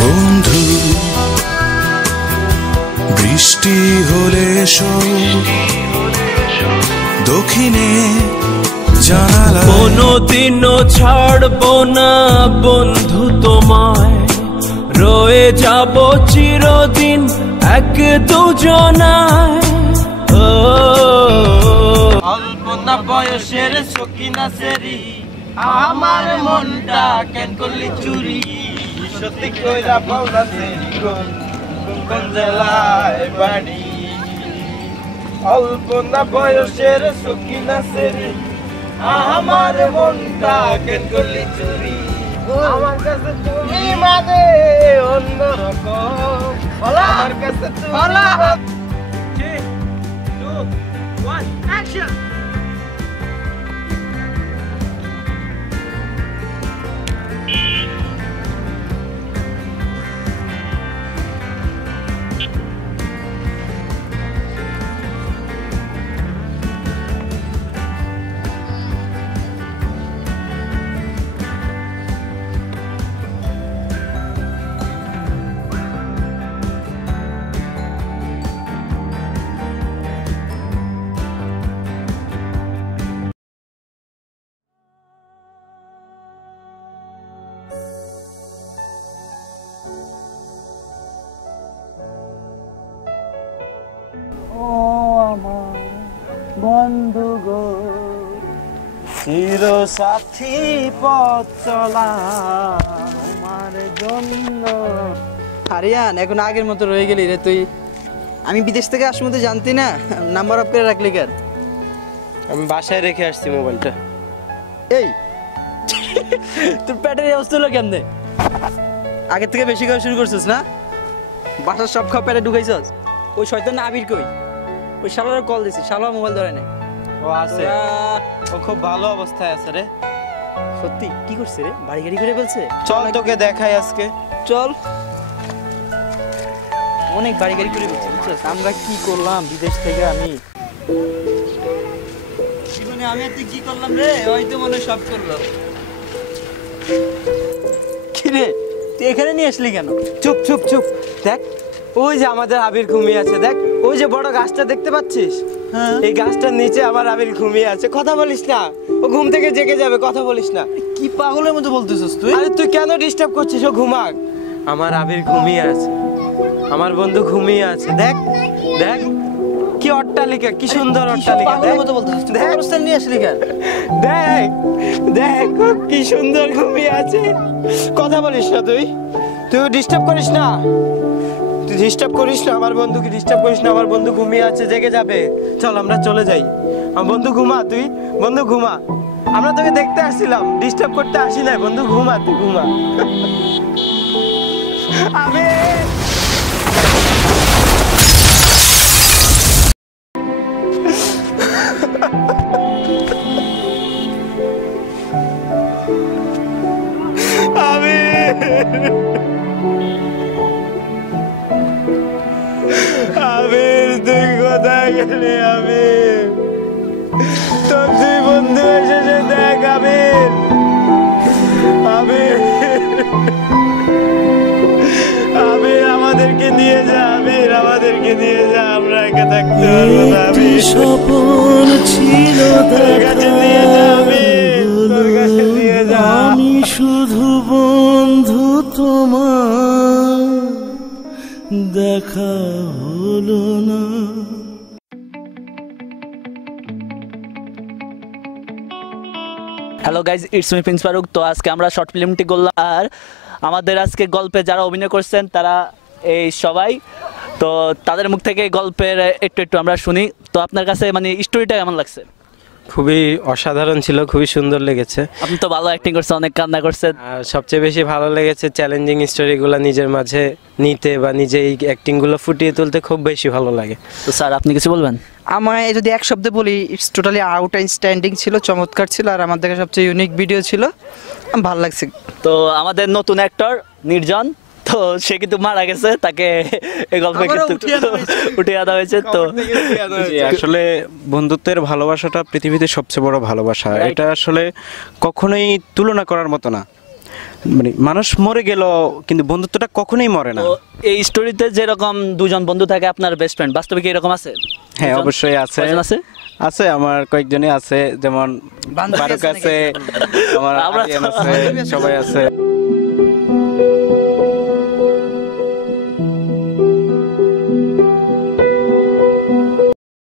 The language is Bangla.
বন্ধু বৃষ্টি হলে দক্ষিণে জানালা কোনদিনও ছাড়বো না বন্ধু তোমায়, রয়ে যাব চিরদিন এক দুজনায়। অল্প না বয়সের সকিনা সেরি আমার মনটা কেন করলি চুরি, সত্যি কইরা বলনা সেরি কোন জেলায় বাড়ি। অল্প না বয়সের সকিনা সেরি আমার মনটা কেন করলি চুরি, আমার কাছে তুমি মানে অন্যরকম, আমার কাছে তুমি। 3, 2, 1, action! বন্ধু গো চির সাথী পথ চলা আমার জন্য। আরিয়ান এখন আগের মতো রয়ে গেলি রে তুই। আমি বিদেশ থেকে আসার মতো জানতি না, নাম্বার অফ করে রাখলি কেন? আমি বাসায় রেখে আসছি মোবাইলটা। এই তোর প্যাটের অবস্থা হলো কেমনে? আগের থেকে বেশি খাওয়া শুরু করছিস না? বাসার সব খাওয়া প্যাটে ঢুকাইছস? ওই শয়তান আবির কই? ওই শালার কল দিছি, শালা মোবাইল ধরে নাই। ও আছে, ও খুব ভালো অবস্থায় আছে রে। সত্যি? কি করছে রে? বাড়ি গাড়ি করে ফেলছে? চল তোকে দেখাই আজকে। চল। অনেক বাড়ি গাড়ি করে ফেলছে বুঝছিস? আমরা কি করলাম বিদেশ থেকে? আমি জীবনে আমি আর তুই কি করলাম রে? হয়তো মনে সব করলাম। কি রে তুই এখানে নিয়ে আসলি কেন? চুপ চুপ চুপ, দেখ ওই যে আমাদের আবির ঘুমিয়ে আছে। দেখ ওই যে বড় গাছটা দেখতে পাচ্ছিস? এই গাছটার নিচে আমার আবির ঘুমিয়ে আছে। কথা বলিস না, ও ঘুম থেকে জেগে যাবে। কথা বলিস না। কি পাগলের মতো বলতেছিস তুই? আরে তুই কেন ডিস্টার্ব করছিস? ও ঘুমাক। আমার আবির ঘুমিয়ে আছে, আমার বন্ধু ঘুমিয়ে আছে। দেখ দেখ কি অট্টালিকা, কি সুন্দর অট্টালিকা। পাগলের মতো বলতেছিস তুই? দেখ অবস্থায় নিয়ে আসলি কেন? দেখ দেখ কি সুন্দর ঘুমিয়ে আছে। কথা বলিস না তুই, তুই ডিস্টার্ব করিস না, তুই ডিস্টার্ব করিস না আমার বন্ধুকে, ডিস্টার্ব করিস না। আমার বন্ধু ঘুমিয়ে আছে, জেগে যাবে। চল আমরা চলে যাই। আমার বন্ধু ঘুমা, তুই বন্ধু ঘুমা। আমরা তোকে দেখতে আসছিলাম, ডিস্টার্ব করতে আসি নাই। বন্ধু ঘুমা, তুই ঘুমা। আবির আবির তুই কোথায় গেলি? আবির তোর দুই বন্ধু এসেছে, দেখ আবির। আবির আবির আমাদেরকে নিয়ে যা, আবির আমাদেরকে নিয়ে যা, আমরা একা থাকতে পারবো না। আবির স্বপ্ন ছিল তোর কাছে নিয়ে যা, আবির তোর কাছে নিয়ে যা। আমি শুধু বন্ধু তোমার দেখা হলো না। Hello guys, it's me Prince Faruk. তো আজকে আমরা শর্ট ফিল্মটি করলাম, আর আমাদের আজকে গল্পে যারা অভিনয় করছেন তারা এই সবাই। তো তাদের মুখ থেকে গল্পের একটু একটু আমরা শুনি। তো আপনার কাছে মানে স্টোরিটা কেমন লাগছে? খুবই অসাধারণ ছিল, খুবই সুন্দর লেগেছে। আপনি তো ভালো অ্যাক্টিং করছেন, অনেক কান্না করছেন। আর সবচেয়ে বেশি ভালো লেগেছে চ্যালেঞ্জিং স্টোরিগুলো নিজের মাঝে নিতে বা নিজে এই অ্যাক্টিংগুলো ফুটিয়ে তুলতে খুব বেশি ভালো লাগে। তো স্যার আপনি কিছু বলবেন? আমায় যদি এক শব্দে বলি, ইটস টোটালি আউটস্ট্যান্ডিং ছিল, চমৎকার ছিল, আর আমার দেখা সবচেয়ে ইউনিক ভিডিও ছিল, ভালো লাগছে। তো আমাদের নতুন অ্যাক্টর নির্জন, তো সে কিন্তু মারা গেছে, তাকে এই গল্পে কিন্তু উঠিয়ে আনা হয়েছে। তো আসলে বন্ধুত্বের ভালোবাসাটা পৃথিবীতে সবচেয়ে বড় ভালোবাসা, এটা আসলে কখনোই তুলনা করার মতো না। মানে মানুষ মরে গেল কিন্তু বন্ধুত্বটা কখনোই মরে না। তো এই স্টোরিতে যেরকম দুজন বন্ধু থাকে আপনার বেস্ট ফ্রেন্ড, বাস্তবে কি এরকম আছে? হ্যাঁ দুজন? অবশ্যই আছে, কয়জন আছে? আছে আমার কয়েকজনই আছে, যেমন বান্ধবী ফারুক আছে নাকি? আছে, আমার আমরা আরিয়ান তো- আছে, সবাই আছে।